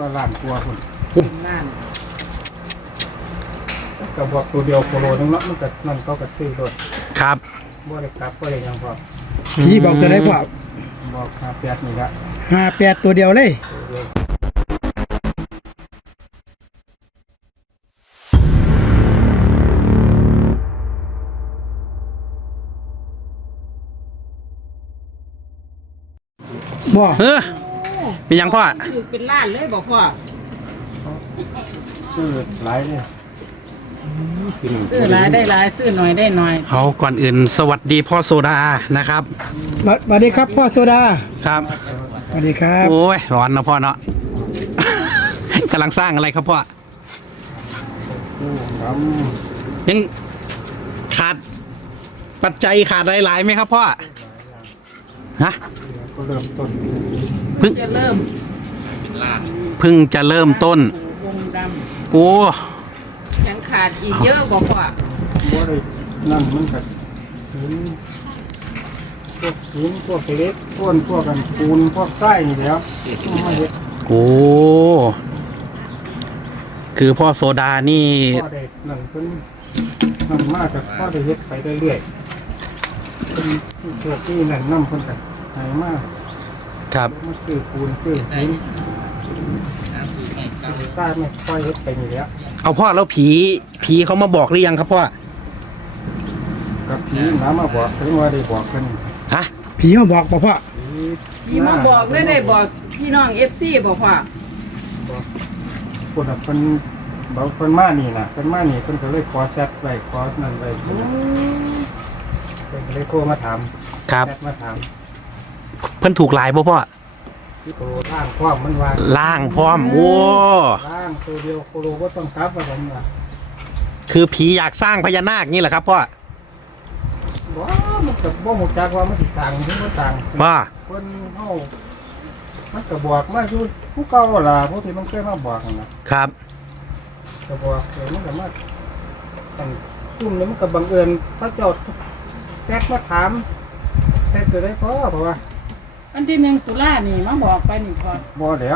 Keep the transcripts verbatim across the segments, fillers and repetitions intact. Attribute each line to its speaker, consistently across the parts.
Speaker 1: ว่าล้านกว่าคน
Speaker 2: ล้าน
Speaker 1: ก็บอกตัวเดียวโคโลนึงเนาะมันก็นั่นเขาก็ซื้อรถ
Speaker 3: ครับ
Speaker 1: บ่ได้กลับบ่ได้หยังพอ
Speaker 4: พี่บอกจะได้พ่อ
Speaker 1: บอกหาแปดนี่ละ
Speaker 4: ห้าแปดตัวเดียวเลย
Speaker 1: ตัวเดียว
Speaker 4: บ่
Speaker 3: เฮ้อเป็นยังพ่อ
Speaker 2: คือเป็นล้านเลยบอกพ่อ
Speaker 1: ซื้อหลายเลย
Speaker 2: ซื้อหลายได้หลายซื้อหน่อยได้หน่อย
Speaker 3: เอาก่อนอื่นสวัสดีพ่อโซดานะครับ
Speaker 4: สวัสดีครับพ่อโซดา
Speaker 3: ครับ
Speaker 4: สวัสดีครับ
Speaker 3: โอ้ยร้อนนะพ่อเนาะ กำลังสร้างอะไรครับพ่อ
Speaker 1: กู้น้
Speaker 3: ยังขาดปัจจัยขาดหลายๆไหมครับพ่อฮะ
Speaker 1: ำก็เริ่มต้น
Speaker 3: เพิ่ง
Speaker 2: จะเริ่ม
Speaker 3: เพิ่งจะเริ่มต้น
Speaker 2: วงด
Speaker 3: โอ้
Speaker 2: ำยังขาดอีกเยอะบอกพ่อ
Speaker 1: บ่ได้นั่นมันก็หินพวกหินพวกเหล็กพวกพวกกันปูนพวกทรายนี่แหล้วมาเฮ็ด
Speaker 3: โหคือพ่อโซดานี่
Speaker 1: พ่อได้นั่นเพิ่นนั่นมากกับพ่อได้เฮ็ดไปเรื่อยๆเพิ่นพวกที่นั่นนำเพิ่นก็ให้มา
Speaker 3: ครับ
Speaker 1: มาซื้อปูนซื้อหินทรายไม่ค่อยเฮ็ดไปนี่แหล้ว
Speaker 3: เอาพ่อแล้วผีผีเขามาบอกหรือยังครับพ่อ
Speaker 1: กับผีน้ามาบอกถึงว่าได้บอกเพิ่น
Speaker 3: ฮะ
Speaker 4: ผีมาบอกบอกพ่อ
Speaker 1: ผี
Speaker 2: พี่มาบอกได้ได้บอกพี่น้องเอฟซีบอกพ่อ
Speaker 1: บอกคนน่ะเพิ่นบอกเพิ่นมานี่น่ะเพิ่นมานี่เพิ่นก็เลยขอแซดไว้ขอนั่นไว้เพิ่นน่ะเพิ่นก็เลยโทรมาถาม
Speaker 3: ครับ
Speaker 1: แซดมาถาม
Speaker 3: เพิ่นถูกหลายบ่พ่อ
Speaker 1: ที่โคโลล่างความมันว่า
Speaker 3: ล่างพร้อมโอ้
Speaker 1: ล่างตัวเดียวโคโลบ่ต้องกลับว่าซั่นว่า
Speaker 3: คือผีอยากสร้างพญานาคนี่แหละครับพ่อ
Speaker 1: บ่มันก็บ่ฮู้จักว่ามันสิสร้างหรือบ่สร้าง
Speaker 3: ว่า
Speaker 1: เพิ่นเฮามันก็บอกมาอยู่ผู้เก่าล่ะผู้ที่มันเคยมาบอกนั่นน่ะ
Speaker 3: ครับ
Speaker 1: ก็บอกเออมันก็มาตั้งซุ่มนี้มันก็บังเอิญพระเจ้าแซดมาถามแต่ตัวได้พอเพราะว่า
Speaker 2: อันที่หนึ่งตุลานี่มาบอกไปนี่พ่อ
Speaker 1: บ่แล้ว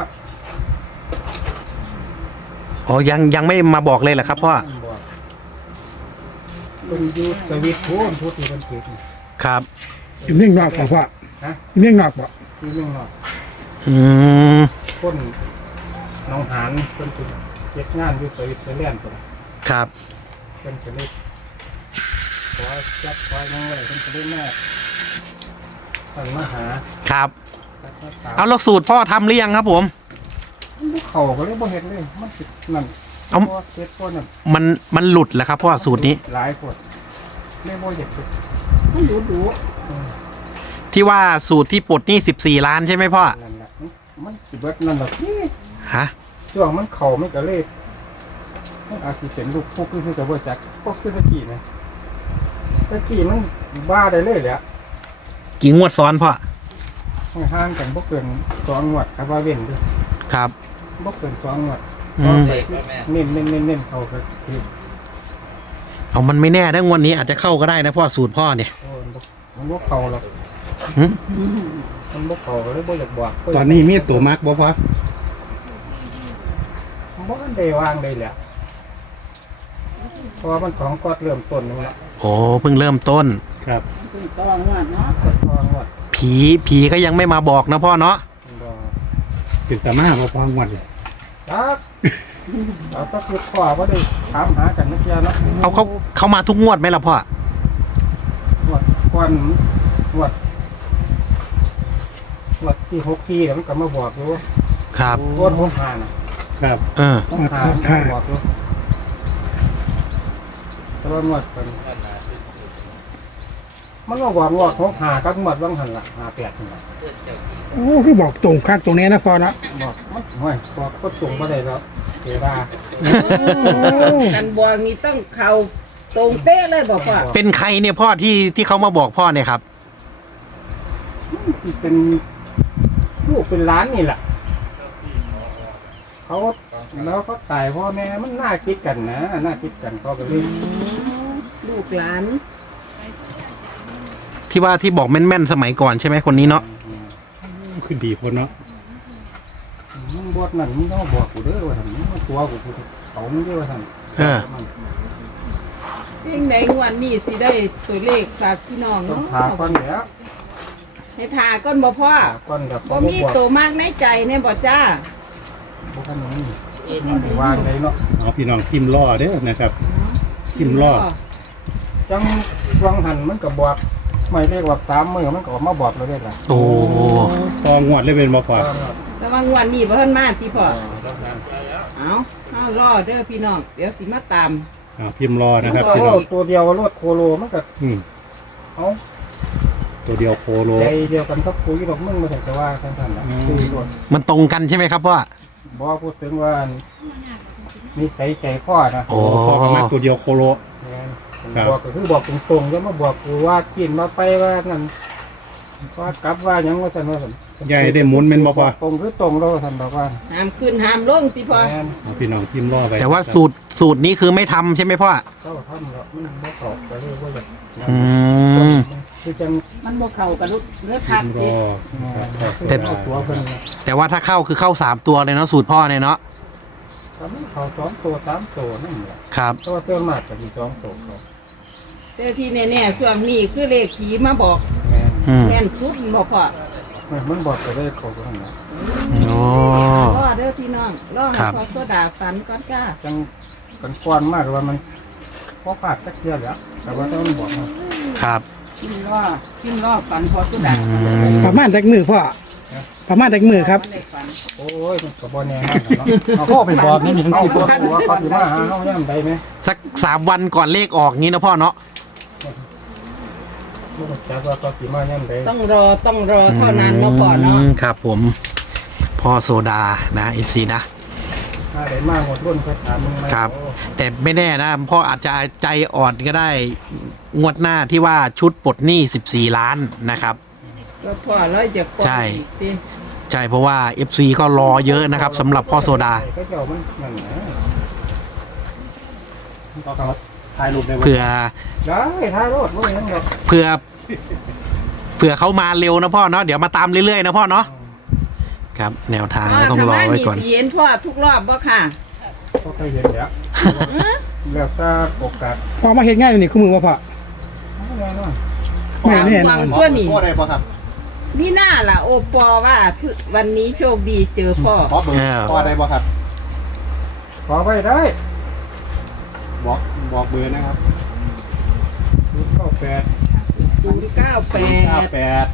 Speaker 3: อ๋อยังยังไม่มาบอกเลยเหรอครับพ่อ
Speaker 1: มันบอกเป็นอยู่สวิตโพนผู้ที่มันผิดนี่
Speaker 3: ครับ
Speaker 4: อยู่เมืองนอกบอกพ่อ
Speaker 1: ฮะ
Speaker 4: อยู่เมืองนอกบอก
Speaker 1: ที่เมืองนอก
Speaker 3: อืม
Speaker 1: คนหนองหานเพิ่นสิเฮ็ดงานอยู่สวิตเซอร์แลนด์พุ่น
Speaker 3: ครับ
Speaker 1: เพิ่นก็เลยขอจับขอยังไว้เพิ่นก็เลยมาท่านมาหา
Speaker 3: ครับ
Speaker 1: จับมาถาม
Speaker 3: เอาแล้วสูตรพ่อทำหรือยังครับผม
Speaker 1: มันบ่เข้าก็เลยบ่เฮ็ดเลยมันสินั่น
Speaker 3: เอา
Speaker 1: บ่เฮ็ดบ่นั่น
Speaker 3: มันมันหลุดแล้วครับพ่อสูตรนี้
Speaker 1: หลายคนเลยบ่เฮ็ดเลย
Speaker 2: มันดูดู
Speaker 1: อืม
Speaker 3: ที่ว่าสูตรที่ปลดหนี้สิบสี่ล้านใช่ไหมพ่อ
Speaker 1: นั่นแหละมันสิเบิดนั่นแหละที่
Speaker 3: ฮะ
Speaker 1: ช่วงมันเข่าไม่กระเลดมันอาจสิเป็นลูกพวกคือกับว่าจักพวกคือตะกี้นะตะกี้มันบ้าได้เลยแหละ
Speaker 3: กี่งวดซ้อนพ่อ
Speaker 1: มันห่างกันบ่เกินสองงวดครับว่าเว้นด้วย
Speaker 3: ครับ
Speaker 1: บ่เกินสองงวด
Speaker 3: อืม
Speaker 1: ต่อไปเน้นเน้นเน้นเน้นเขาก็คือ
Speaker 3: เอามันไม่แน่นะงวดนี้อาจจะเข้าก็ได้นะพ่อสูตรพ่อเนี่ย
Speaker 1: โอ้ยบ่มันบ่เข้าหรอก
Speaker 3: หึ
Speaker 1: มันบ่เข้าเลยบ่อยากบอก
Speaker 4: ตอนนี้มีตัวมักบอกพ่อ
Speaker 1: บ่ทันได้วางได้แหละเพราะว่ามันของกอดเริ่มต้นนึงละ
Speaker 3: โอ้เพิ่งเริ่มต้น
Speaker 4: ครับ
Speaker 2: ตึ้งตองวดเนาะ
Speaker 1: กอดทองงวด
Speaker 3: ผีผีก็ยังไม่มาบอกนะพ่อเนาะ
Speaker 1: มันบ่
Speaker 4: เป็นตามาบอกพ่องวดเลย
Speaker 1: จักเราก็คือพ่อบ่ได้ถามหากันนักเรียนเนาะ
Speaker 3: เอาเขาเขามาทุกงวดไหมล่ะพ่อ
Speaker 1: งวดก่อนงวดงวดที่หกสี่แล้วมันก็มาบอกอยู่
Speaker 3: ครับ
Speaker 1: งวดหกห้าน่ะ
Speaker 4: ครับ
Speaker 3: เออ
Speaker 1: หกห้ามันก็บอกอยู่แต่ว่างวดเป็นมันก็บอกงวดหกห้ากับงวดวังหันละห้าแปดนี่ล่ะ
Speaker 4: โอ้คือบอกตรงคักตรงนี้นะพ่อนะ
Speaker 1: บอกมันห่วยบอกก็ตรงบ่ได้แล้วเสียดา
Speaker 2: กันบอกนี่ต้องเข้าตรงเป๊ะเลยบอกพ่อ
Speaker 3: เป็นใครเนี่ยพ่อที่ที่เขามาบอกพ่อเนี่ยครับ
Speaker 1: ที่เป็นลูกเป็นหล้านนี่แหละเขาแล้วเขาตายพ่อแม่มันน่าคิดกันนะน่าคิดกันเขาก็เลย
Speaker 2: ลูกหลาน
Speaker 3: ที่ว่าที่บอกแม่นๆสมัยก่อนใช่ไหมคนนี้เนาะ
Speaker 4: คือดีพ้นเนาะ
Speaker 1: มันบวชนั่นมึงต้องมาบอกกูเด้อว่าซั่นมึงมาตัวกูกูเขามึงเด้อว่าซั่น
Speaker 3: เออ
Speaker 2: เพียงไหนงวันนี้สิได้ตัวเลขฝากพี่น้อง
Speaker 1: ต้อง
Speaker 2: เนาะ
Speaker 1: พาก่อนแล้ว
Speaker 2: ให้ทาก่อนบ่พ่อ
Speaker 1: พาก่อนกับ
Speaker 2: บ่มีตัวมากในใจเนี่ยบ่จ้า
Speaker 1: บ่คันนี้มันสิวางได้เนาะ
Speaker 4: เอาพี่น้องพิมพ์ล่อเด้อนะครับ พิมพ์รอด
Speaker 1: จังวังหันมันก็บอกไม่เรียกว่าสามมื้อมันก็ออกมาบอกเราได้ล่ะ
Speaker 3: โอ้
Speaker 4: พองวดเลยเป็นบ่พอ
Speaker 2: แต่ว่างวันนี้บ่ทันมาติพ่อเอาเอารอเด้อพี่น้องเดี๋ยวสิมาตาม
Speaker 4: อ่าพิมพ์รอนะครับ
Speaker 1: ก็
Speaker 4: พี่น้อง
Speaker 1: ตัวเดียวรถโคโลมันก็
Speaker 4: อืม
Speaker 1: เอา
Speaker 4: ตัวเดียวโคโล
Speaker 1: ใจเดียวกันกับคุยดอกมึงมาถึงจะว่าท่านๆนะ
Speaker 4: อืม
Speaker 1: คุยรถ
Speaker 3: มันตรงกันใช่ไหมครับพ่อ
Speaker 1: บอกพูดถึงว่านิสัยใจพ่อนะ
Speaker 3: โอ้
Speaker 4: พอประมาณตัวเดียวโคโล
Speaker 1: แม่น
Speaker 4: ครับ
Speaker 1: บอกก็คือบอกตรงๆแล้วมาบอกกูว่ากินมาไปว่านั่นว่ากลับว่าหยังว่าท่านว่าซั่น
Speaker 4: ใหญ่ได้หมุนเป็นบ่พอ
Speaker 1: ตรงคือตรงแล้วท่านบอกว่า
Speaker 2: ห้ามขึ้นห้ามลงติพ่อ
Speaker 1: แม่น
Speaker 4: เอาพี่น้องพิมพ์ล่อไป
Speaker 3: แต่ว่าสูตรสูตรนี้คือไม่ทำใช่ไหมพ่อ
Speaker 1: เจ้าทำแล้วมันบ่ตอบก็เรียกว่าแบบ
Speaker 3: อืม
Speaker 1: คือจัง
Speaker 2: มันบ่เข้ากับลูกเลือด
Speaker 4: พิ
Speaker 2: คัก
Speaker 4: มพ์ร
Speaker 2: ติ
Speaker 4: อ
Speaker 1: เต็มตัวเพิ่นนะ
Speaker 3: แต่ว่าถ้าเข้าคือเข้าสามตัวเลยเนาะสูตรพ่อเนี่ยเนาะ
Speaker 1: ก็มีเขาสองตัวสามตัวนั่นแหละ
Speaker 3: ครับ
Speaker 1: แต่ว่าเติมมากก็มีสองตัวเขา
Speaker 2: แต่ที่แน่ๆช่วงนี้คือเลขผีมาบอก
Speaker 1: แม่น
Speaker 3: อืม
Speaker 2: แม่นสุดบ่พ่อ
Speaker 1: มันบอกไปได้เขาก็นั่นแหละ
Speaker 3: โอ้
Speaker 2: รอเด้อพี่น้องรอให้
Speaker 3: ครับ
Speaker 2: พ่อโซดาฝันก่อนจ้า
Speaker 1: จังกันก้อนมากว่ามันพอพลาดจักเทียแล้วแต่ว่าต้องบอกมา
Speaker 3: ครับ
Speaker 2: พิมพ์รอพิมพ์รอฝันพ่อโซดา
Speaker 3: อืม
Speaker 4: ประมาณแตกมือพ่อประมาณแตกมือครับ
Speaker 2: มันได้ฝัน
Speaker 1: โอ้ยมันก็บ่แน่นอนเนาะเอาข้อไปบอกนี่มีทั้งที่บอกว่าเขาสิมาหาเฮาย่ำใดไหม
Speaker 3: สักสามวันก่อนเลขออกงี้นะพ่อเนาะ
Speaker 1: บ่รู้จักว่าเขาสิมาย่ำใด
Speaker 2: ต้องรอต้องรอเท่านั้นเนาะพ่อเนาะ
Speaker 3: มครับผม พ่อโซดานะเอฟซีนะ
Speaker 1: ถ้าได้มาหมดรุ่นเพิ่นถามมึงไหม
Speaker 3: ครับ
Speaker 1: โอ้
Speaker 3: แต่ไม่แน่นะพ่ออาจจะใจอ่อนก็ได้งวดหน้าที่ว่าชุดปลดหนี้สิบสี่ล้านนะครับ
Speaker 2: ก็พ่อแล้วจะปล่อย
Speaker 3: ใช่
Speaker 2: อีกติ
Speaker 3: ใช่เพราะว่า เอฟ ซี ก็รอเยอะนะครับสำหรับพ่อโซดา
Speaker 1: ก็เจ้ามันนั่นนะ
Speaker 4: ถ่ายรูปได้ไหม
Speaker 3: เผื่อ
Speaker 1: ได้ท้ายรถบ่มีหยังดอก
Speaker 3: เผื่อเผื่อเขามาเร็วนะพ่อเนาะเดี๋ยวมาตามเรื่อยๆนะพ่อเนาะครับ แนวทางก็ต้องรอไว้ก่อน
Speaker 2: ทำไมนี่สิเห็นพ่อทุกรอบบ่ค่ะ
Speaker 1: ก็เคยเห็นแล้วแล้วถ้าโอกาส
Speaker 4: พอมาเห็นง่ายอยู่นี่คือมือว่าพ่อ
Speaker 1: แน่นอน
Speaker 4: ไม่แน่นอน
Speaker 2: ฟังตัวนี้
Speaker 4: พ่อได้ป่ะครับ
Speaker 2: นี่น่าล่ะโอปอว่าพึ่วันนี้โชคดีเจอพ่อ
Speaker 4: พ่อเบอร์
Speaker 3: เออ
Speaker 4: พ่อได้ป่ะครับ
Speaker 1: ขอไว้ได้
Speaker 4: บอกบอกเบอร์นะครับ
Speaker 1: เข้าแปด
Speaker 2: ศูนย์เก้าแป
Speaker 4: เก้า
Speaker 2: ด
Speaker 4: แปด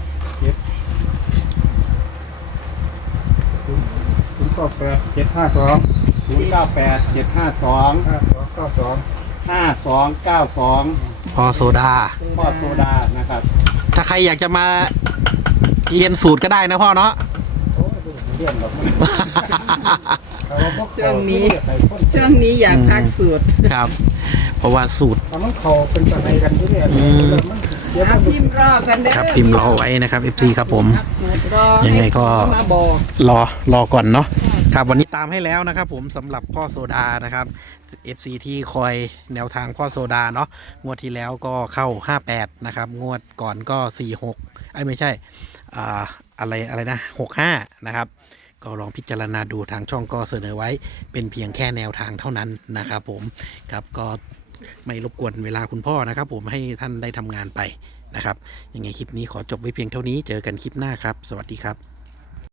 Speaker 1: ศูนย์เก้าแปดเจ็ดห้าสอง
Speaker 4: ศูนย์เก้าแปดเจ็ดห้าสอง
Speaker 1: ห้าสองเก้าสอง
Speaker 4: ห้าสองเก้าสอง
Speaker 3: พ่อโซดา
Speaker 4: พ่อโซดานะครับ
Speaker 3: ถ้าใครอยากจะมาเรียนสูตรก็ได้นะพ่อเนาะ
Speaker 1: โอ้ยเรื่องแบบนี้แต่ว่าพวก
Speaker 2: ช่วงนี้
Speaker 1: เขา
Speaker 2: ช่วงนี้อยากพักสูตร
Speaker 3: ครับ เพราะว่าสูตร
Speaker 1: ถ้ามันเขาเป็นปัญหากันที่เนี่ย
Speaker 3: อืม
Speaker 1: แล้วมันเสีย
Speaker 2: อ่ะ
Speaker 1: มัน
Speaker 2: พิมพ์รอกันเด้อ
Speaker 3: ครับพิมพ์รอไว้นะครับ เอฟ ซี ครับผม
Speaker 2: พักสูตรรอ
Speaker 3: ยังไงก็
Speaker 2: ให้มาบอก
Speaker 3: รอรอก่อนเนาะครับวันนี้ตามให้แล้วนะครับผมสำหรับพ่อโซดานะครับ เอฟ ซี ที่คอยแนวทางพ่อโซดาเนาะงวดที่แล้วก็เข้าห้าแปดนะครับงวดก่อนก็สี่หกไอ้ยไม่ใช่อ่าอะไรอะไรนะหกห้านะครับก็ลองพิจารณาดูทางช่องก็เสนอไว้เป็นเพียงแค่แนวทางเท่านั้นนะครับผมครับก็ไม่รบกวนเวลาคุณพ่อนะครับ ผมให้ท่านได้ทำงานไปนะครับยังไงคลิปนี้ขอจบไว้เพียงเท่านี้เจอกันคลิปหน้าครับ สวัสดีครับ